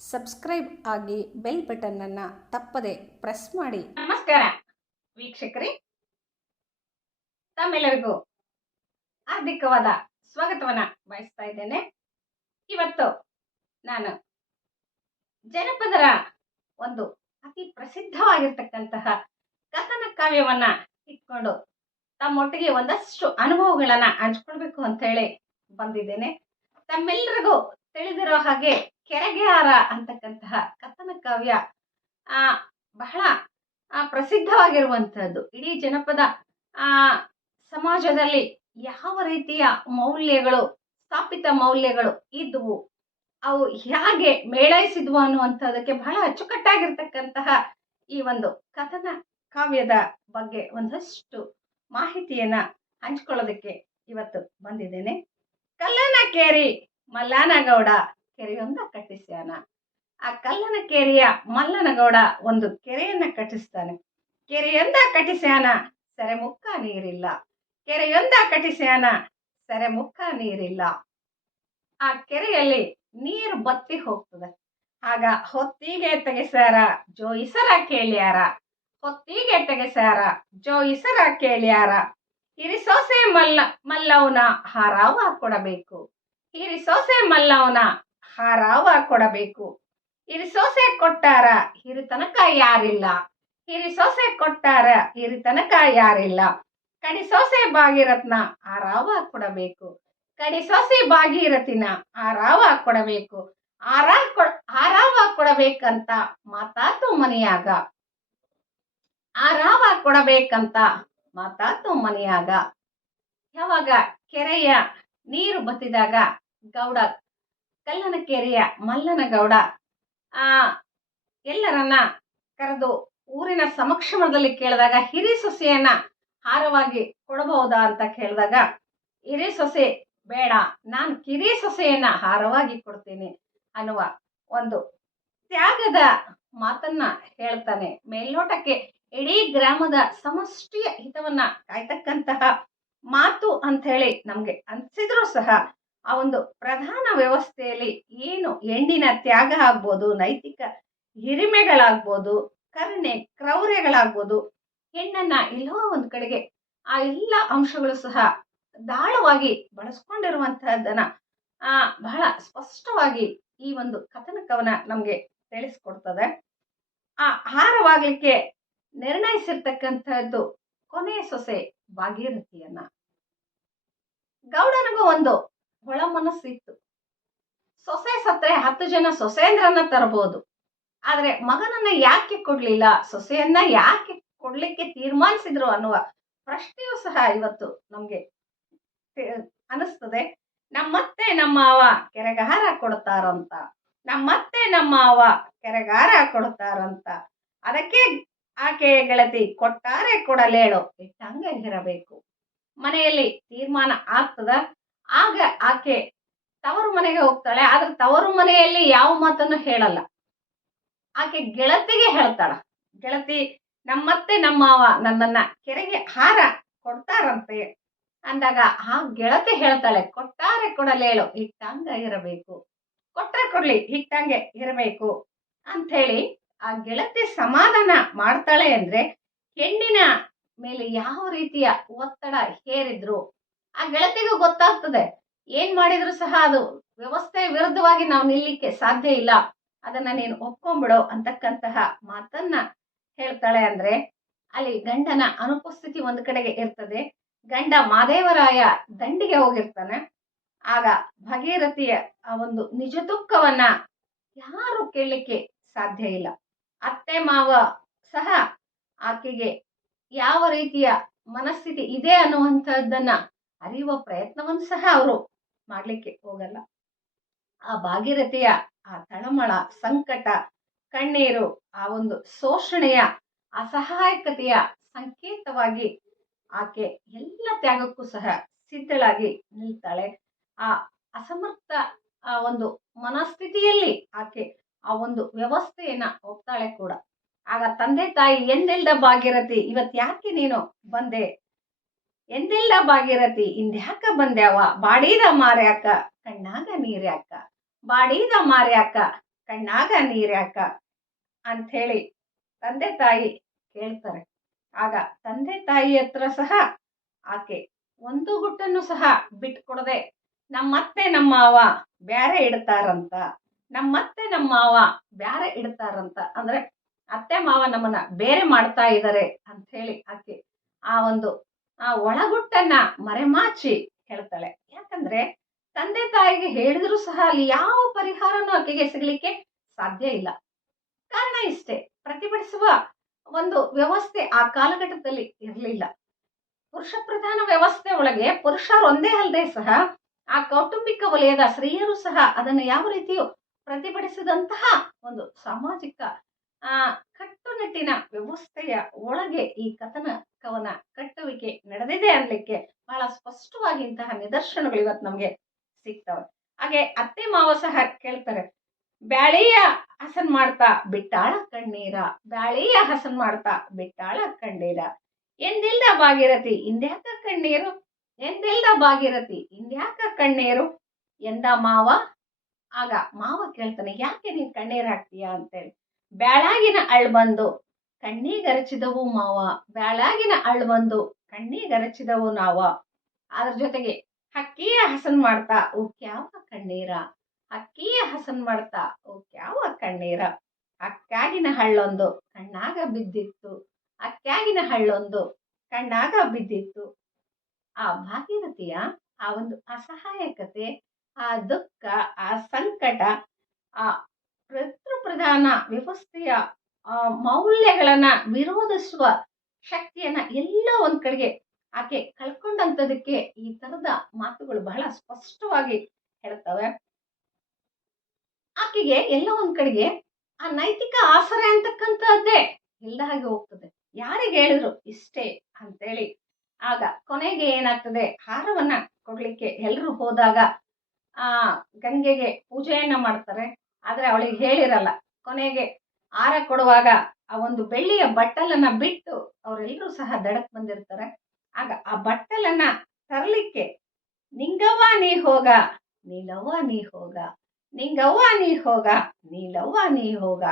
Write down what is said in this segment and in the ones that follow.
Subscribe ಆಗಿ bell ಬಟನ್ನನ್ನು ತಪ್ಪದೆ press ಮಾಡಿ. ನಮಸ್ಕಾರ ವೀಕ್ಷಕರೇ, ತಮ್ಮೆಲ್ಲರಿಗೂ ಹಾರ್ದಿಕವಾದ ಸ್ವಾಗತವನ್ನ ಬಯಸ್ತಾ ಇದ್ದೇನೆ. ಇವತ್ತು ನಾನು ಜನಪದರ ಒಂದು ಅತಿ ಪ್ರಸಿದ್ಧವಾಗಿರ್ತಕ್ಕಂತಹ ಕಥನ ಕಾವ್ಯವನ್ನ ಇಟ್ಕೊಂಡು ತಮ್ಮೊಟ್ಟಿಗೆ ಒಂದಷ್ಟು ಅನುಭವಗಳನ್ನ ಹಂಚ್ಕೊಳ್ಬೇಕು ಅಂತ ಹೇಳಿ ಬಂದಿದ್ದೇನೆ. ತಮ್ಮೆಲ್ಲರಿಗೂ ತಿಳಿದಿರೋ ಹಾಗೆ ಕೆರೆಗೆಹಾರ ಅಂತಕ್ಕಂತಹ ಕಥನ ಕಾವ್ಯ ಬಹಳ ಪ್ರಸಿದ್ಧವಾಗಿರುವಂತಹದ್ದು. ಇಡೀ ಜನಪದ ಸಮಾಜದಲ್ಲಿ ಯಾವ ರೀತಿಯ ಮೌಲ್ಯಗಳು, ಸ್ಥಾಪಿತ ಮೌಲ್ಯಗಳು ಇದ್ವು, ಅವು ಹೇಗೆ ಮೇಳೈಸಿದ್ವು ಅನ್ನುವಂಥದ್ದಕ್ಕೆ ಬಹಳ ಅಚ್ಚುಕಟ್ಟಾಗಿರ್ತಕ್ಕಂತಹ ಈ ಒಂದು ಕಥನ ಕಾವ್ಯದ ಬಗ್ಗೆ ಒಂದಷ್ಟು ಮಾಹಿತಿಯನ್ನ ಹಂಚ್ಕೊಳ್ಳೋದಕ್ಕೆ ಇವತ್ತು ಬಂದಿದ್ದೇನೆ. ಕಲ್ಲನ ಕೇರಿ ಮಲ್ಲನಗೌಡ ಕೆರೆಯೊಂದ ಕಟ್ಟಿಸ್ಯಾನ. ಆ ಕಲ್ಲನ ಕೇರಿಯ ಮಲ್ಲನಗೌಡ ಒಂದು ಕೆರೆಯನ್ನ ಕಟ್ಟಿಸ್ತಾನೆ. ಕೆರೆಯೊಂದ ಕಟ್ಟಿಸ್ಯಾನ, ಸೆರೆ ಮುಕ್ಕ ನೀರಿಲ್ಲ. ಕೆರೆಯೊಂದ ಕಟ್ಟಿಸ್ಯಾನ, ಸೆರೆ ಮುಕ್ಕ ನೀರಿಲ್ಲ. ಆ ಕೆರೆಯಲ್ಲಿ ನೀರು ಬತ್ತಿ ಹೋಗ್ತದೆ. ಆಗ ಹೊತ್ತಿಗೆ ತೆಗೆಸ್ಯಾರ, ಜೋಯಿಸರ ಕೇಳ್ಯಾರ. ಹೊತ್ತಿಗೆ ತೆಗೆಸ್ಯಾರ, ಜೋಯಿಸರ ಕೇಳ್ಯಾರ. ಹಿರಿಸೋಸೆ ಮಲ್ಲವನ ಹಾರಾವ ಕೊಡಬೇಕು. ಹಿರಿಸೋಸೆ ಮಲ್ಲವನ ಹಾರಾವ ಕೊಡಬೇಕು. ಹಿರಿಸೋಸೆ ಕೊಟ್ಟಾರ, ಹಿರಿತನಕ ಯಾರಿಲ್ಲ. ಹಿರಿಸೋಸೆ ಕೊಟ್ಟಾರ, ಹಿರಿತನಕ ಯಾರಿಲ್ಲ. ಕಡಿಸೋಸೆ ಭಾಗೀರಥನ ಹಾರಾವ ಕೊಡಬೇಕು. ಕಡಿಸೋಸೆ ಭಾಗೀರಥಿನ ಹಾರಾವ ಕೊಡಬೇಕು. ಹಾರಾವ ಕೊಡಬೇಕಂತ ಮಾತಾತು ಮನೆಯಾಗ. ಹಾರಾವ ಕೊಡಬೇಕಂತ ಮಾತಾತು ಮನೆಯಾಗ. ಯಾವಾಗ ಕೆರೆಯ ನೀರು ಬತ್ತಿದಾಗ ಗೌಡ, ಕಲ್ಲನ ಕೆರೆಯ ಮಲ್ಲನಗೌಡ ಎಲ್ಲರನ್ನ ಕರೆದು ಊರಿನ ಸಮಕ್ಷಮದಲ್ಲಿ ಕೇಳಿದಾಗ, ಹಿರಿ ಸೊಸೆಯನ್ನ ಹಾರವಾಗಿ ಕೊಡಬಹುದಾ ಅಂತ ಕೇಳಿದಾಗ, ಹಿರಿ ಸೊಸೆ ಬೇಡ, ನಾನು ಕಿರಿ ಸೊಸೆಯನ್ನ ಹಾರವಾಗಿ ಕೊಡ್ತೀನಿ ಅನ್ನುವ ಒಂದು ತ್ಯಾಗದ ಮಾತನ್ನ ಹೇಳ್ತಾನೆ. ಮೇಲ್ನೋಟಕ್ಕೆ ಇಡೀ ಗ್ರಾಮದ ಸಮಷ್ಟಿಯ ಹಿತವನ್ನ ಕಾಯ್ತಕ್ಕಂತಹ ಮಾತು ಅಂತ ಹೇಳಿ ನಮ್ಗೆ ಅನ್ಸಿದ್ರು ಸಹ, ಆ ಒಂದು ಪ್ರಧಾನ ವ್ಯವಸ್ಥೆಯಲ್ಲಿ ಏನು ಹೆಣ್ಣಿನ ತ್ಯಾಗ ಆಗ್ಬೋದು, ನೈತಿಕ ಹಿರಿಮೆಗಳಾಗ್ಬೋದು, ಕರುಣೆ ಕ್ರೌರ್ಯಗಳಾಗ್ಬೋದು, ಹೆಣ್ಣನ್ನ ಎಲ್ಲೋ ಒಂದ್ ಕಡೆಗೆ ಆ ಎಲ್ಲ ಅಂಶಗಳು ಸಹ ದಾಳವಾಗಿ ಬಳಸ್ಕೊಂಡಿರುವಂತಹದ್ದನ್ನ ಬಹಳ ಸ್ಪಷ್ಟವಾಗಿ ಈ ಒಂದು ಕಥನ ಕವನ ನಮ್ಗೆ ತಿಳಿಸ್ಕೊಡ್ತದೆ. ಆ ಹಾರವಾಗ್ಲಿಕ್ಕೆ ನಿರ್ಣಯಿಸಿರ್ತಕ್ಕಂಥದ್ದು ಕೊನೆಯ ಸೊಸೆ ಭಾಗೀರಥಿಯನ್ನ. ಗೌಡನಿಗೂ ಒಂದು ಒಳ ಮನಸ್ಸಿತ್ತು. ಸೊಸೆ ಸತ್ರೆ 10 ಜನ ಸೊಸೆಂದ್ರನ್ನ ತರಬಹುದು, ಆದ್ರೆ ಮಗನನ್ನ ಯಾಕೆ ಕೊಡ್ಲಿಲ್ಲ, ಸೊಸೆಯನ್ನ ಯಾಕೆ ಕೊಡ್ಲಿಕ್ಕೆ ತೀರ್ಮಾನಿಸಿದ್ರು ಅನ್ನುವ ಪ್ರಶ್ನೆಯೂ ಸಹ ಇವತ್ತು ನಮ್ಗೆ ಅನಿಸ್ತದೆ. ನಮ್ಮತ್ತೆ ನಮ್ಮ ಅವ ಕೆರೆಗಾರ ಕೊಡ್ತಾರಂತ, ನಮ್ಮತ್ತೆ ನಮ್ಮ ಅವ ಕೆರೆಗಾರ ಕೊಡ್ತಾರಂತ, ಅದಕ್ಕೆ ಆಕೆ ಗೆಳತಿ ಕೊಟ್ಟಾರೆ ಕೊಡಲೇಳು ಇಟ್ಟಂಗ ಇರಬೇಕು. ಮನೆಯಲ್ಲಿ ತೀರ್ಮಾನ ಆಗ್ತದ. ಆಗ ಆಕೆ ತವರು ಮನೆಗೆ ಹೋಗ್ತಾಳೆ. ಆದ್ರೆ ತವರು ಮನೆಯಲ್ಲಿ ಯಾವ ಮಾತನ್ನು ಹೇಳಲ್ಲ. ಆಕೆ ಗೆಳತಿಗೆ ಹೇಳ್ತಾಳ, ಗೆಳತಿ ನಮ್ಮತ್ತೆ ನಮ್ಮವ ನನ್ನನ್ನ ಕೆರೆಗೆ ಹಾರ ಕೊಡ್ತಾರಂತೆ ಅಂದಾಗ ಆ ಗೆಳತಿ ಹೇಳ್ತಾಳೆ, ಕೊಟ್ಟಾರೆ ಕೊಡಲೇಳು ಇಟ್ಟಂಗ ಇರಬೇಕು. ಕೊಟ್ರೆ ಕೊಡ್ಲಿ ಇಟ್ಟಂಗೆ ಇರಬೇಕು ಅಂತ ಹೇಳಿ ಆ ಗೆಳತಿ ಸಮಾಧಾನ ಮಾಡ್ತಾಳೆ. ಅಂದ್ರೆ ಹೆಣ್ಣಿನ ಮೇಲೆ ಯಾವ ರೀತಿಯ ಒತ್ತಡ ಹೇರಿದ್ರು ಆ ಗೆಳತಿಗೂ ಗೊತ್ತಾಗ್ತದೆ. ಏನ್ ಮಾಡಿದ್ರು ಸಹ ಅದು ವ್ಯವಸ್ಥೆ ವಿರುದ್ಧವಾಗಿ ನಾವು ನಿಲ್ಲಿಕ್ಕೆ ಸಾಧ್ಯ ಇಲ್ಲ, ಅದನ್ನ ನೀನು ಒಪ್ಕೊಂಡ್ಬಿಡು ಅಂತಕ್ಕಂತಹ ಮಾತನ್ನ ಹೇಳ್ತಾಳೆ. ಅಂದ್ರೆ ಅಲ್ಲಿ ಗಂಡನ ಅನುಪಸ್ಥಿತಿ ಒಂದು ಕಡೆಗೆ ಇರ್ತದೆ. ಗಂಡ ಮಾದೇವರಾಯ ದಂಡಿಗೆ ಹೋಗಿರ್ತಾನೆ. ಆಗ ಭಾಗೀರಥಿಯ ಆ ಒಂದು ನಿಜ ದುಃಖವನ್ನ ಯಾರು ಕೇಳಲಿಕ್ಕೆ ಸಾಧ್ಯ ಇಲ್ಲ. ಅತ್ತೆ ಮಾವ ಸಹ ಆಕೆಗೆ ಯಾವ ರೀತಿಯ ಮನಸ್ಥಿತಿ ಇದೆ ಅನ್ನುವಂಥದ್ದನ್ನ ಅರಿಯುವ ಪ್ರಯತ್ನವನ್ನು ಸಹ ಅವರು ಮಾಡ್ಲಿಕ್ಕೆ ಹೋಗಲ್ಲ. ಆ ಭಾಗೀರಥಿಯ ಆ ತಳಮಳ, ಸಂಕಟ, ಕಣ್ಣೀರು, ಆ ಒಂದು ಶೋಷಣೆಯ ಅಸಹಾಯಕತೆಯ ಸಂಕೇತವಾಗಿ ಆಕೆ ಎಲ್ಲ ತ್ಯಾಗಕ್ಕೂ ಸಹ ಸಿದ್ಧಳಾಗಿ ನಿಲ್ತಾಳೆ. ಆ ಅಸಮರ್ಥ ಆ ಒಂದು ಮನಸ್ಥಿತಿಯಲ್ಲಿ ಆಕೆ ಆ ಒಂದು ವ್ಯವಸ್ಥೆಯನ್ನ ಒಪ್ತಾಳೆ ಕೂಡ. ಆಗ ತಂದೆ ತಾಯಿ, ಎಂದೆಲ್ದ ಭಾಗೀರಥಿ ಇವತ್ ಯಾಕೆ ನೀನು ಬಂದೆ, ಎಂದೆಲ್ಲ ಭಾಗೀರಥಿ ಇಂದ್ಯಾಕ ಬಂದ್ಯಾವ, ಬಾಡಿದ ಮಾರ್ಯಾಕ ಕಣ್ಣಾಗ ನೀರ್ಯಾಕ, ಬಾಡಿದ ಮಾರ್ಯಾಕ ಕಣ್ಣಾಗ ನೀರ್ಯಾಕ ಅಂಥೇಳಿ ತಂದೆ ತಾಯಿ ಕೇಳ್ತಾರೆ. ಆಗ ತಂದೆ ತಾಯಿ ಹತ್ರ ಸಹ ಆಕೆ ಒಂದು ಗುಟ್ಟನ್ನು ಸಹ ಬಿಟ್ಕೊಡದೆ ನಮ್ಮತ್ತೆ ನಮ್ಮ ಮಾವ ಬ್ಯಾರೆ ಇಡ್ತಾರಂತ, ನಮ್ಮತ್ತೆ ನಮ್ಮ ಮಾವ ಬ್ಯಾರೆ ಇಡ್ತಾರಂತ ಅಂದ್ರೆ ಅತ್ತೆ ಮಾವ ನಮ್ಮನ್ನ ಬೇರೆ ಮಾಡ್ತಾ ಇದ್ದಾರೆ ಅಂತ ಹೇಳಿ ಆಕೆ ಆ ಒಂದು ಆ ಒಳಗುಟ್ಟನ್ನ ಮರೆಮಾಚಿ ಹೇಳ್ತಾಳೆ. ಯಾಕಂದ್ರೆ ತಂದೆ ತಾಯಿಗೆ ಹೇಳಿದ್ರು ಸಹ ಅಲ್ಲಿ ಯಾವ ಪರಿಹಾರನೂ ಆಕೆಗೆ ಸಿಗ್ಲಿಕ್ಕೆ ಸಾಧ್ಯ ಇಲ್ಲ. ಕಾರಣ ಇಷ್ಟೇ, ಪ್ರತಿಭಟಿಸುವ ಒಂದು ವ್ಯವಸ್ಥೆ ಆ ಕಾಲಘಟ್ಟದಲ್ಲಿ ಇರಲಿಲ್ಲ. ಪುರುಷ ಪ್ರಧಾನ ವ್ಯವಸ್ಥೆ ಒಳಗೆ ಪುರುಷರೊಂದೇ ಅಲ್ಲದೆ ಸಹ ಆ ಕೌಟುಂಬಿಕ ವಲಯದ ಸ್ತ್ರೀಯರು ಸಹ ಅದನ್ನು ಯಾವ ರೀತಿಯೂ ಪ್ರತಿಭಟಿಸಿದಂತಹ ಒಂದು ಸಾಮಾಜಿಕ ಆ ಕಟ್ಟುನಿಟ್ಟಿನ ವ್ಯವಸ್ಥೆಯ ಒಳಗೆ ಈ ಕವನ ಕಟ್ಟುವಿಕೆ ನಡೆದಿದೆ ಅನ್ಲಿಕ್ಕೆ ಬಹಳ ಸ್ಪಷ್ಟವಾಗಿ ಇಂತಹ ನಿದರ್ಶನಗಳು ಇವತ್ತು ನಮ್ಗೆ ಸಿಗ್ತವೆ. ಹಾಗೆ ಅತ್ತೆ ಮಾವ ಸಹ ಕೇಳ್ತಾರೆ, ಬ್ಯಾಳಿಯ ಹಸನ್ ಮಾಡ್ತಾ ಬಿಟ್ಟಾಳ ಕಣ್ಣೀರ, ಬ್ಯಾಳಿಯ ಹಸನ್ ಮಾಡ್ತಾ ಬಿಟ್ಟಾಳ ಕಣ್ಣೀರ, ಎಂದಿಲ್ದ ಭಾಗೀರಥಿ ಇಂದ್ಯಾಕ ಕಣ್ಣೀರು, ಎಂದಿಲ್ದ ಭಾಗೀರಥಿ ಇಂದ್ಯಾಕ ಕಣ್ಣೀರು ಎಂದ ಮಾವ. ಆಗ ಮಾವ ಕೇಳ್ತಾನೆ, ಯಾಕೆ ನೀನ್ ಕಣ್ಣೀರ್ ಹಾಕ್ತೀಯ ಅಂತೇಳಿ. ಬ್ಯಾಳಾಗಿನ ಅಳ್ ಬಂದು ಕಣ್ಣೀಗರಚಿದವು ಮಾವ, ಬ್ಯಾಳಾಗಿನ ಅಳ್ ಬಂದು ಕಣ್ಣೀಗರಚಿದವು ನಾವ. ಅದ್ರ ಜೊತೆಗೆ ಹಕ್ಕಿಯ ಹಸನ್ ಮಾಡ್ತಾ ಉಕ್ಯಾವ ಕಣ್ಣೀರ, ಹಕ್ಕಿಯ ಹಸನ್ ಮಾಡ್ತಾ ಉಕ್ಯಾವ ಕಣ್ಣೀರ, ಅಕ್ಕಾಗಿನ ಹಳ್ಳೊಂದು ಕಣ್ಣಾಗ ಬಿದ್ದಿತ್ತು, ಅಕ್ಕಾಗಿನ ಹಳ್ಳೊಂದು ಕಣ್ಣಾಗ ಬಿದ್ದಿತ್ತು. ಆ ಭಾಗೀರಥಿಯ ಆ ಒಂದು ಅಸಹಾಯಕತೆ, ಆ ದುಃಖ, ಆ ಸಂಕಟ, ಆ ಪ್ರಧಾನ ವ್ಯವಸ್ಥೆಯ ಮೌಲ್ಯಗಳನ್ನ ವಿರೋಧಿಸುವ ಶಕ್ತಿಯನ್ನ ಎಲ್ಲ ಒಂದ್ ಕಡೆಗೆ ಆಕೆ ಕಳ್ಕೊಂಡಂತದಕ್ಕೆ ಈ ತರದ ಮಾತುಗಳು ಬಹಳ ಸ್ಪಷ್ಟವಾಗಿ ಹೇಳ್ತವೆ. ಆಕೆಗೆ ಎಲ್ಲ ಒಂದ್ ಕಡೆಗೆ ಆ ನೈತಿಕ ಆಸರೆ ಅಂತಕ್ಕಂಥದ್ದೇ ಇಲ್ದ ಹಾಗೆ ಹೋಗ್ತದೆ. ಯಾರಿಗೆ ಹೇಳಿದ್ರು ಇಷ್ಟೇ ಅಂತೇಳಿ ಆಗ ಕೊನೆಗೆ ಏನಾಗ್ತದೆ, ಹಾರವನ್ನ ಕೊಡ್ಲಿಕ್ಕೆ ಎಲ್ಲರೂ ಹೋದಾಗ ಆ ಗಂಗೆಗೆ ಪೂಜೆಯನ್ನ ಮಾಡ್ತಾರೆ. ಆದ್ರೆ ಅವಳಿಗೆ ಹೇಳಿರಲ್ಲ. ಕೊನೆಗೆ ಹಾರ ಕೊಡುವಾಗ ಆ ಒಂದು ಬೆಳ್ಳಿಯ ಬಟ್ಟಲನ್ನ ಬಿಟ್ಟು ಅವರೆಲ್ಲರೂ ಸಹ ದಡಕ್ ಬಂದಿರ್ತಾರೆ. ಆಗ ಆ ಬಟ್ಟಲನ್ನ ತರಲಿಕ್ಕೆ ನಿಂಗವ್ವ ನೀ ಹೋಗ, ನೀಲವ್ವ ನೀ ಹೋಗ, ನಿಂಗವ್ವ ನೀ ಹೋಗ, ನೀಲವ್ವ ನೀ ಹೋಗ,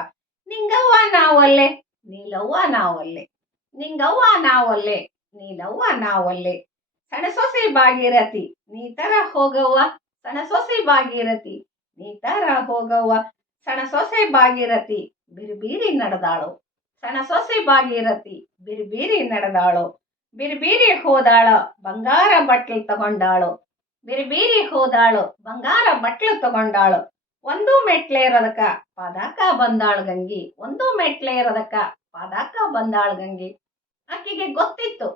ನಿಂಗವ್ವ ನಾವಲ್ಲೆ, ನೀಲವ್ವ ನಾವಲ್ಲೆ, ನಿಂಗವ್ವ ನಾವಲ್ಲೆ, ನೀಲವ್ವ ನಾವಲ್ಲೆ, ಸಣಸೊಸೆ ಭಾಗೀರಥಿ ನೀ ತರ ಹೋಗವ್ವ, ಸಣಸೊಸೆ ಭಾಗೀರಥಿ ನೀ ತರ ಹೋಗವ್ವ, ಸಣಸೊಸೆ ಭಾಗೀರಥಿ ಬಿರಿಬೀರಿ ನಡೆದಾಳು, ಸಣಸೊಸೆ ಭಾಗೀರಥಿ ಬಿರಿಬೀರಿ ನಡೆದಾಳು, ಬಿರಿಬೀರಿ ಹೋದಾಳ ಬಂಗಾರ ಬಟ್ಲು ತಗೊಂಡಾಳು, ಬಿರಿಬೀರಿ ಹೋದಾಳು ಬಂಗಾರ ಬಟ್ಲು ತಗೊಂಡಾಳು, ಒಂದು ಮೆಟ್ಲೇರದಕ್ಕ ಪಾದಾಕ ಬಂದಾಳು ಗಂಗಿ, ಒಂದು ಮೆಟ್ಲೇರದಕ್ಕ ಪಾದಾಕ ಬಂದಾಳು ಗಂಗಿ. ಆಕೆಗೆ ಗೊತ್ತಿತ್ತು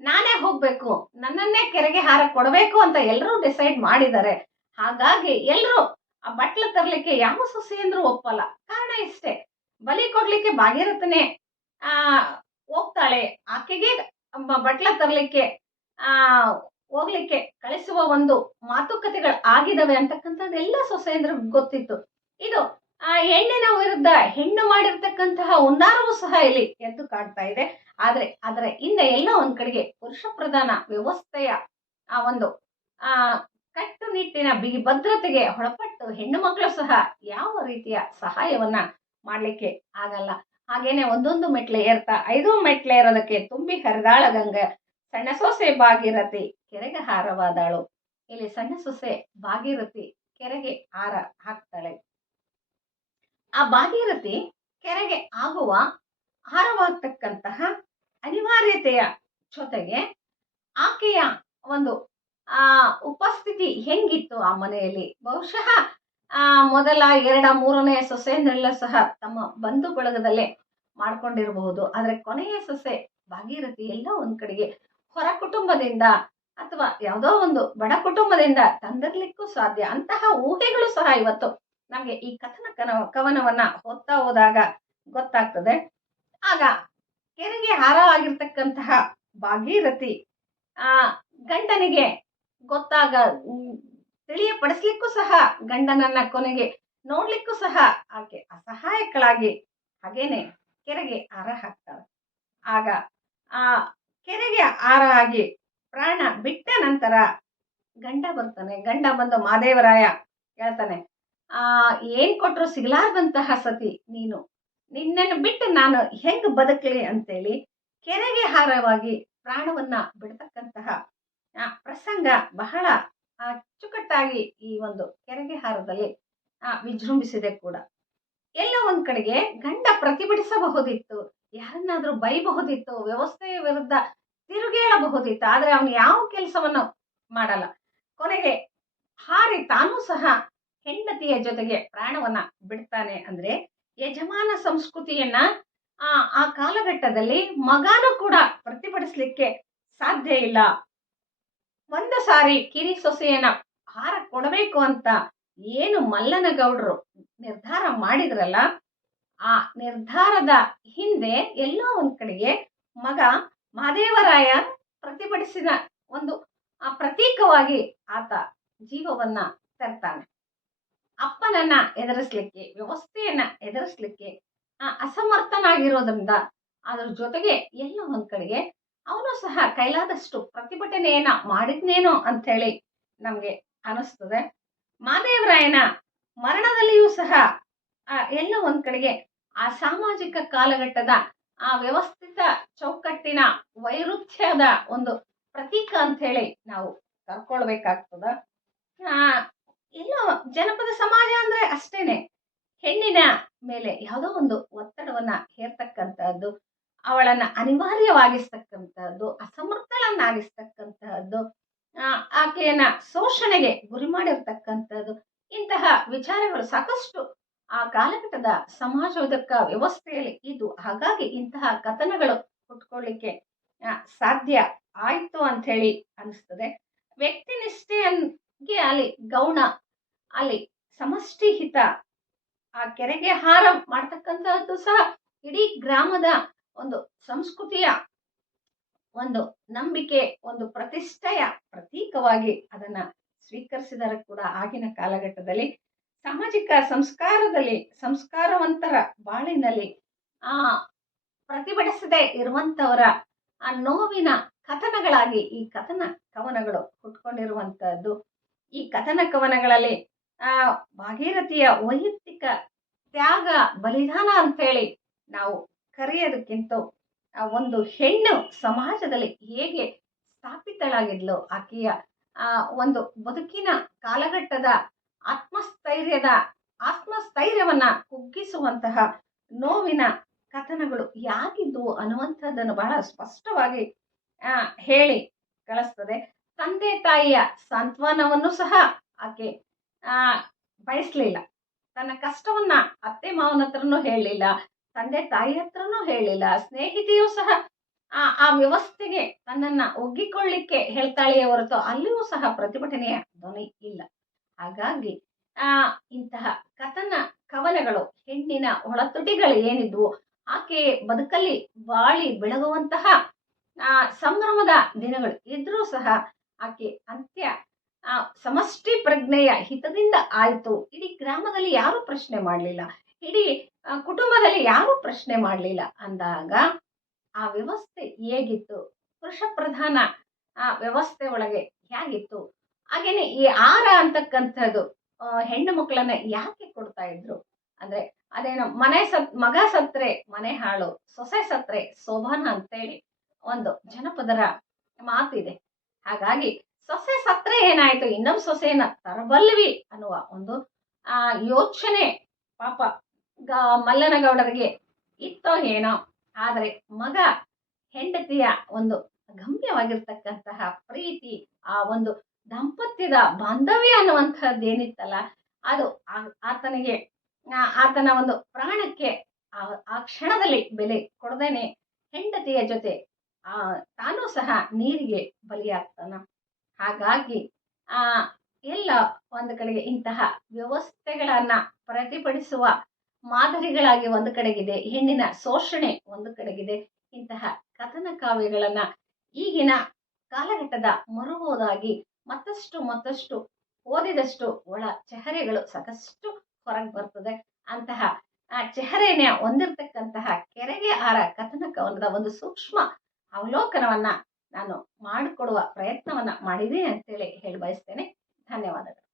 ನಾನೇ ಹೋಗ್ಬೇಕು, ನನ್ನನ್ನೇ ಕೆರೆಗೆ ಹಾರ ಕೊಡಬೇಕು ಅಂತ ಎಲ್ಲರೂ ಡಿಸೈಡ್ ಮಾಡಿದ್ದಾರೆ. ಹಾಗಾಗಿ ಎಲ್ರು ಆ ಬಟ್ಲು ತರ್ಲಿಕ್ಕೆ ಯಾವ ಸೊಸೆಯಂದ್ರು ಒಪ್ಪಲ್ಲ. ಕಾರಣ ಇಷ್ಟೇ, ಬಲಿ ಕೊಡ್ಲಿಕ್ಕೆ ಭಾಗೀರಥನೇ ಹೋಗ್ತಾಳೆ, ಆಕೆಗೆ ಬಟ್ಲ ತರ್ಲಿಕ್ಕೆ ಹೋಗ್ಲಿಕ್ಕೆ ಕಳಿಸುವ ಒಂದು ಮಾತುಕತೆಗಳು ಆಗಿದವೆ ಅಂತಕ್ಕಂಥದ್ದೆಲ್ಲ ಸೊಸೆಯಂದ್ರಿಗೆ ಗೊತ್ತಿತ್ತು. ಇದು ಹೆಣ್ಣಿನ ವಿರುದ್ಧ ಹೆಣ್ಣು ಮಾಡಿರ್ತಕ್ಕಂತಹ ಹುನ್ನಾರವೂ ಸಹ ಇಲ್ಲಿ ಎದ್ದು ಕಾಡ್ತಾ ಇದೆ. ಆದ್ರೆ ಅದರ ಹಿಂದೆ ಎಲ್ಲ ಒಂದ್ ಕಡೆಗೆ ಪುರುಷ ಪ್ರಧಾನ ವ್ಯವಸ್ಥೆಯ ಆ ಒಂದು ಕಟ್ಟುನಿಟ್ಟಿನ ಬಿಗಿ ಭದ್ರತೆಗೆ ಒಳಪಟ್ಟು ಹೆಣ್ಣು ಮಕ್ಕಳು ಸಹ ಯಾವ ರೀತಿಯ ಸಹಾಯವನ್ನ ಮಾಡ್ಲಿಕ್ಕೆ ಆಗಲ್ಲ. ಹಾಗೇನೆ ಒಂದೊಂದು ಮೆಟ್ಲೆ ಏರ್ತಾ 5 ಮೆಟ್ಲೆ ಏರೋದಕ್ಕೆ ತುಂಬಿ ಹರಿದಾಳ ಗಂಗೆ, ಸಣ್ಣ ಸೊಸೆ ಭಾಗೀರಥಿ ಕೆರೆಗೆ ಹಾರವಾದಾಳು. ಇಲ್ಲಿ ಸಣ್ಣ ಸೊಸೆ ಭಾಗೀರಥಿ ಕೆರೆಗೆ ಹಾರ ಹಾಕ್ತಾಳೆ. ಆ ಭಾಗೀರಥಿ ಕೆರೆಗೆ ಆಗುವ ಹಾರವಾಗ್ತಕ್ಕಂತಹ ಅನಿವಾರ್ಯತೆಯ ಜೊತೆಗೆ ಆಕೆಯ ಒಂದು ಉಪಸ್ಥಿತಿ ಹೆಂಗಿತ್ತು ಆ ಮನೆಯಲ್ಲಿ, ಬಹುಶಃ ಮೊದಲ 2, 3ನೇ ಸೊಸೆಯನ್ನೆಲ್ಲ ಸಹ ತಮ್ಮ ಬಂಧು ಬಳಗದಲ್ಲೇ ಮಾಡ್ಕೊಂಡಿರಬಹುದು. ಆದ್ರೆ ಕೊನೆಯ ಸೊಸೆ ಭಾಗೀರಥಿ ಎಲ್ಲ ಒಂದ್ ಕಡೆಗೆ ಹೊರ ಕುಟುಂಬದಿಂದ ಅಥವಾ ಯಾವುದೋ ಒಂದು ಬಡ ಕುಟುಂಬದಿಂದ ತಂದಿರ್ಲಿಕ್ಕೂ ಸಾಧ್ಯ. ಅಂತಹ ಊಹೆಗಳು ಸಹ ಇವತ್ತು ನಮ್ಗೆ ಈ ಕವನವನ್ನ ಓದ್ತಾ ಹೋದಾಗ ಗೊತ್ತಾಗ್ತದೆ. ಆಗ ಕೆರೆಗೆ ಹಾರ ಆಗಿರ್ತಕ್ಕಂತಹ ಭಾಗೀರಥಿ ಗಂಡನಿಗೆ ಗೊತ್ತಾಗ ತಿಳಿಯಪಡಿಸ್ಲಿಕ್ಕೂ ಸಹ ಗಂಡನನ್ನ ಕೊನೆಗೆ ನೋಡ್ಲಿಕ್ಕೂ ಸಹ ಆಕೆ ಅಸಹಾಯಕಳಾಗಿ ಹಾಗೇನೆ ಕೆರೆಗೆ ಹಾರ ಹಾಕ್ತಾಳೆ. ಆಗ ಆ ಕೆರೆಗೆ ಹಾರ ಆಗಿ ಪ್ರಾಣ ಬಿಟ್ಟ ನಂತರ ಗಂಡ ಬರ್ತಾನೆ. ಗಂಡ ಬಂದು ಮಾದೇವರಾಯ ಹೇಳ್ತಾನೆ, ಏನ್ ಕೊಟ್ರು ಸಿಗಲಾರ್ದಂತಹ ಸತಿ ನೀನು, ನಿನ್ನನ್ನು ಬಿಟ್ಟು ನಾನು ಹೆಂಗ್ ಬದುಕಲಿ ಅಂತೇಳಿ ಕೆರೆಗೆ ಹಾರವಾಗಿ ಪ್ರಾಣವನ್ನ ಬಿಡ್ತಕ್ಕಂತಹ ಪ್ರಸಂಗ ಬಹಳ ಅಚ್ಚುಕಟ್ಟಾಗಿ ಈ ಒಂದು ಕೆರೆಗೆ ಹಾರದಲ್ಲಿ ವಿಜೃಂಭಿಸಿದೆ ಕೂಡ. ಎಲ್ಲ ಒಂದ್ ಕಡೆಗೆ ಗಂಡ ಪ್ರತಿಭಟಿಸಬಹುದಿತ್ತು, ಯಾರನ್ನಾದ್ರೂ ಬೈಬಹುದಿತ್ತು, ವ್ಯವಸ್ಥೆಯ ವಿರುದ್ಧ ತಿರುಗೇಳಬಹುದಿತ್ತು, ಆದ್ರೆ ಅವನು ಯಾವ ಕೆಲಸವನ್ನು ಮಾಡಲ್ಲ. ಕೊನೆಗೆ ಹಾರಿ ತಾನೂ ಸಹ ಹೆಂಡತಿಯ ಜೊತೆಗೆ ಪ್ರಾಣವನ್ನ ಬಿಡ್ತಾನೆ. ಅಂದ್ರೆ ಯಜಮಾನ ಸಂಸ್ಕೃತಿಯನ್ನ ಆ ಕಾಲಘಟ್ಟದಲ್ಲಿ ಮಗನೂ ಕೂಡ ಪ್ರತಿಭಟಿಸ್ಲಿಕ್ಕೆ ಸಾಧ್ಯ ಇಲ್ಲ. ಒಂದು ಸಾರಿ ಕಿರಿ ಸೊಸೆಯನ್ನ ಹಾರ ಕೊಡಬೇಕು ಅಂತ ಏನು ಮಲ್ಲನಗೌಡರು ನಿರ್ಧಾರ ಮಾಡಿದ್ರಲ್ಲ, ಆ ನಿರ್ಧಾರದ ಹಿಂದೆ ಎಲ್ಲೋ ಒಂದ್ ಕಡೆಗೆ ಮಗ ಮಹದೇವರಾಯ ಪ್ರತಿಭಟಿಸಿದ ಒಂದು ಪ್ರತೀಕವಾಗಿ ಆತ ಜೀವವನ್ನ ತರ್ತಾನೆ. ಅಪ್ಪನನ್ನ ಎದುರಿಸ್ಲಿಕ್ಕೆ, ವ್ಯವಸ್ಥೆಯನ್ನ ಎದುರಿಸ್ಲಿಕ್ಕೆ ಅಸಮರ್ಥನಾಗಿರೋದ್ರಿಂದ ಅದ್ರ ಜೊತೆಗೆ ಎಲ್ಲ ಒಂದ್ ಕಡೆಗೆ ಅವನು ಸಹ ಕೈಲಾದಷ್ಟು ಪ್ರತಿಭಟನೆಯನ್ನ ಮಾಡಿದ್ನೇನೋ ಅಂತ ಹೇಳಿ ನಮ್ಗೆ ಅನಿಸ್ತದೆ. ಮಹದೇವರಾಯನ ಮರಣದಲ್ಲಿಯೂ ಸಹ ಎಲ್ಲ ಒಂದ್ ಕಡೆಗೆ ಆ ಸಾಮಾಜಿಕ ಕಾಲಘಟ್ಟದ ಆ ವ್ಯವಸ್ಥಿತ ಚೌಕಟ್ಟಿನ ವೈರುಧ್ಯದ ಒಂದು ಪ್ರತೀಕ ಅಂತ ಹೇಳಿ ನಾವು ಕರ್ಕೊಳ್ಬೇಕಾಗ್ತದ. ಎಲ್ಲೋ ಜನಪದ ಸಮಾಜ ಅಂದ್ರೆ ಅಷ್ಟೇನೆ, ಹೆಣ್ಣಿನ ಮೇಲೆ ಯಾವುದೋ ಒಂದು ಒತ್ತಡವನ್ನ ಹೇರ್ತಕ್ಕಂತಹದ್ದು, ಅವಳನ್ನ ಅನಿವಾರ್ಯವಾಗಿಸ್ತಕ್ಕಂತಹದ್ದು, ಅಸಮರ್ಥಳನ್ನಾಗಿಸ್ತಕ್ಕಂತಹದ್ದು, ಆಕೆಯನ್ನ ಶೋಷಣೆಗೆ ಗುರಿ ಮಾಡಿರ್ತಕ್ಕಂಥದ್ದು, ಇಂತಹ ವಿಚಾರಗಳು ಸಾಕಷ್ಟು ಆ ಕಾಲಘಟ್ಟದ ಸಮಾಜೋದಕ ವ್ಯವಸ್ಥೆಯಲ್ಲಿ ಇದ್ದು, ಹಾಗಾಗಿ ಇಂತಹ ಕಥನಗಳು ಹುಟ್ಕೊಳ್ಳಿಕ್ಕೆ ಸಾಧ್ಯ ಆಯ್ತು ಅಂತ ಹೇಳಿ ಅನಿಸ್ತದೆ. ವ್ಯಕ್ತಿನಿಷ್ಠೆಗೆ ಅಲ್ಲಿ ಗೌಣ, ಅಲ್ಲಿ ಸಮಷ್ಟಿ ಹಿತ, ಆ ಕೆರೆಗೆ ಹಾರ ಮಾಡ್ತಕ್ಕಂಥದ್ದು ಸಹ ಇಡೀ ಗ್ರಾಮದ ಒಂದು ಸಂಸ್ಕೃತಿಯ ಒಂದು ನಂಬಿಕೆ, ಒಂದು ಪ್ರತಿಷ್ಠೆಯ ಪ್ರತೀಕವಾಗಿ ಅದನ್ನ ಸ್ವೀಕರಿಸಿದರೆ ಕೂಡ ಆಗಿನ ಕಾಲಘಟ್ಟದಲ್ಲಿ ಸಾಮಾಜಿಕ ಸಂಸ್ಕಾರದಲ್ಲಿ, ಸಂಸ್ಕಾರವಂತರ ಬಾಳಿನಲ್ಲಿ ಪ್ರತಿಭಟಿಸದೆ ಇರುವಂತವರ ಆ ನೋವಿನ ಕಥನಗಳಾಗಿ ಈ ಕಥನ ಕವನಗಳು ಹುಟ್ಕೊಂಡಿರುವಂತಹದ್ದು. ಈ ಕಥನ ಕವನಗಳಲ್ಲಿ ಭಾಗೀರಥಿಯ ವೈಯಕ್ತಿಕ ತ್ಯಾಗ, ಬಲಿದಾನ ಅಂತ ಹೇಳಿ ನಾವು ಕರೆಯೋದಕ್ಕಿಂತ ಒಂದು ಹೆಣ್ಣು ಸಮಾಜದಲ್ಲಿ ಹೇಗೆ ಸ್ಥಾಪಿತಳಾಗಿದ್ಲು, ಆಕೆಯ ಒಂದು ಬದುಕಿನ ಕಾಲಘಟ್ಟದ ಆತ್ಮಸ್ಥೈರ್ಯವನ್ನ ಕುಗ್ಗಿಸುವಂತಹ ನೋವಿನ ಕಥನಗಳು ಯಾಗಿದ್ವು ಅನ್ನುವಂಥದ್ದನ್ನು ಬಹಳ ಸ್ಪಷ್ಟವಾಗಿ ಹೇಳಿ ಕಳಿಸ್ತದೆ. ತಂದೆ ತಾಯಿಯ ಸಾಂತ್ವನವನ್ನು ಸಹ ಆಕೆ ಬಯಸ್ಲಿಲ್ಲ. ತನ್ನ ಕಷ್ಟವನ್ನ ಅತ್ತೆ ಮಾವನ ಹತ್ರನೂ ಹೇಳಲಿಲ್ಲ, ತಂದೆ ತಾಯಿ ಹತ್ರನೂ ಹೇಳಲಿಲ್ಲ. ಸ್ನೇಹಿತೆಯೂ ಸಹ ಆ ವ್ಯವಸ್ಥೆಗೆ ತನ್ನನ್ನ ಒಗ್ಗಿಕೊಳ್ಳಿಕ್ಕೆ ಹೇಳ್ತಾಳೆಯೇ ಹೊರತು ಅಲ್ಲಿಯೂ ಸಹ ಪ್ರತಿಭಟನೆಯ ಧ್ವನಿ ಇಲ್ಲ. ಹಾಗಾಗಿ ಇಂತಹ ಕಥನ ಕವನಗಳು, ಹೆಣ್ಣಿನ ಒಳತುಟಿಗಳು ಏನಿದ್ವು, ಆಕೆ ಬದುಕಲ್ಲಿ ಬಾಳಿ ಬೆಳಗುವಂತಹ ಸಂಭ್ರಮದ ದಿನಗಳು ಇದ್ರೂ ಸಹ ಆಕೆ ಅಂತ್ಯ ಸಮಷ್ಟಿ ಪ್ರಜ್ಞೆಯ ಹಿತದಿಂದ ಆಯ್ತು. ಇಡೀ ಗ್ರಾಮದಲ್ಲಿ ಯಾರು ಪ್ರಶ್ನೆ ಮಾಡಲಿಲ್ಲ, ಇಡೀ ಕುಟುಂಬದಲ್ಲಿ ಯಾರು ಪ್ರಶ್ನೆ ಮಾಡಲಿಲ್ಲ ಅಂದಾಗ ಆ ವ್ಯವಸ್ಥೆ ಹೇಗಿತ್ತು, ಪುರುಷ ಪ್ರಧಾನ ವ್ಯವಸ್ಥೆ ಒಳಗೆ ಹೇಗಿತ್ತು, ಹಾಗೇನೆ ಈ ಆರ ಅಂತಕ್ಕಂಥದ್ದು ಹೆಣ್ಣು ಮಕ್ಕಳನ್ನ ಯಾಕೆ ಕೊಡ್ತಾ ಇದ್ರು ಅಂದ್ರೆ, ಅದೇನೋ ಮಗ ಸತ್ರೆ ಮನೆ ಹಾಳು, ಸೊಸೆ ಸತ್ರೆ ಶೋಭಾನ ಅಂತೇಳಿ ಒಂದು ಜನಪದರ ಮಾತಿದೆ. ಹಾಗಾಗಿ ಸೊಸೆ ಸತ್ರೆ ಏನಾಯ್ತು, ಇನ್ನೊಂದು ಸೊಸೆಯನ್ನ ತರಬಲ್ವಿ ಅನ್ನುವ ಒಂದು ಯೋಚನೆ ಪಾಪ ಮಲ್ಲನಗೌಡರಿಗೆ ಇತ್ತೋ ಏನೋ. ಆದ್ರೆ ಮಗ ಹೆಂಡತಿಯ ಒಂದು ಗಮ್ಯವಾಗಿರ್ತಕ್ಕಂತಹ ಪ್ರೀತಿ, ಆ ಒಂದು ದಾಂಪತ್ಯದ ಬಾಂಧವ್ಯ ಅನ್ನುವಂಥದ್ದೇನಿತ್ತಲ್ಲ, ಅದು ಆತನಿಗೆ ಆತನ ಒಂದು ಪ್ರಾಣಕ್ಕೆ ಆ ಕ್ಷಣದಲ್ಲಿ ಬೆಲೆ ಕೊಡದೇನೆ ಹೆಂಡತಿಯ ಜೊತೆ ತಾನೂ ಸಹ ನೀರಿಗೆ ಬಲಿಯಾಗ್ತಾನ. ಹಾಗಾಗಿ ಎಲ್ಲ ಒಂದು ಕಡೆಗೆ ಇಂತಹ ವ್ಯವಸ್ಥೆಗಳನ್ನ ಪ್ರತಿಭಟಿಸುವ ಮಾದರಿಗಳಾಗಿ ಒಂದು ಕಡೆಗಿದೆ, ಹೆಣ್ಣಿನ ಶೋಷಣೆ ಒಂದು ಕಡೆಗಿದೆ. ಇಂತಹ ಕಥನ ಕಾವ್ಯಗಳನ್ನ ಈಗಿನ ಕಾಲಘಟ್ಟದ ಮರುವುದಾಗಿ ಮತ್ತಷ್ಟು ಓದಿದಷ್ಟು ಒಳ ಚೆಹರೆಗಳು ಸಾಕಷ್ಟು ಹೊರಗೆ ಬರ್ತದೆ. ಅಂತಹ ಚೆಹರೆನ ಹೊಂದಿರತಕ್ಕಂತಹ ಕೆರೆಗೆ ಹಾರ ಕಥನ ಕವನದ ಒಂದು ಸೂಕ್ಷ್ಮ ಅವಲೋಕನವನ್ನ ನಾನು ಮಾಡಿಕೊಡುವ ಪ್ರಯತ್ನವನ್ನ ಮಾಡಿದೆ ಅಂತೇಳಿ ಹೇಳಿ ಬಯಸ್ತೇನೆ. ಧನ್ಯವಾದಗಳು.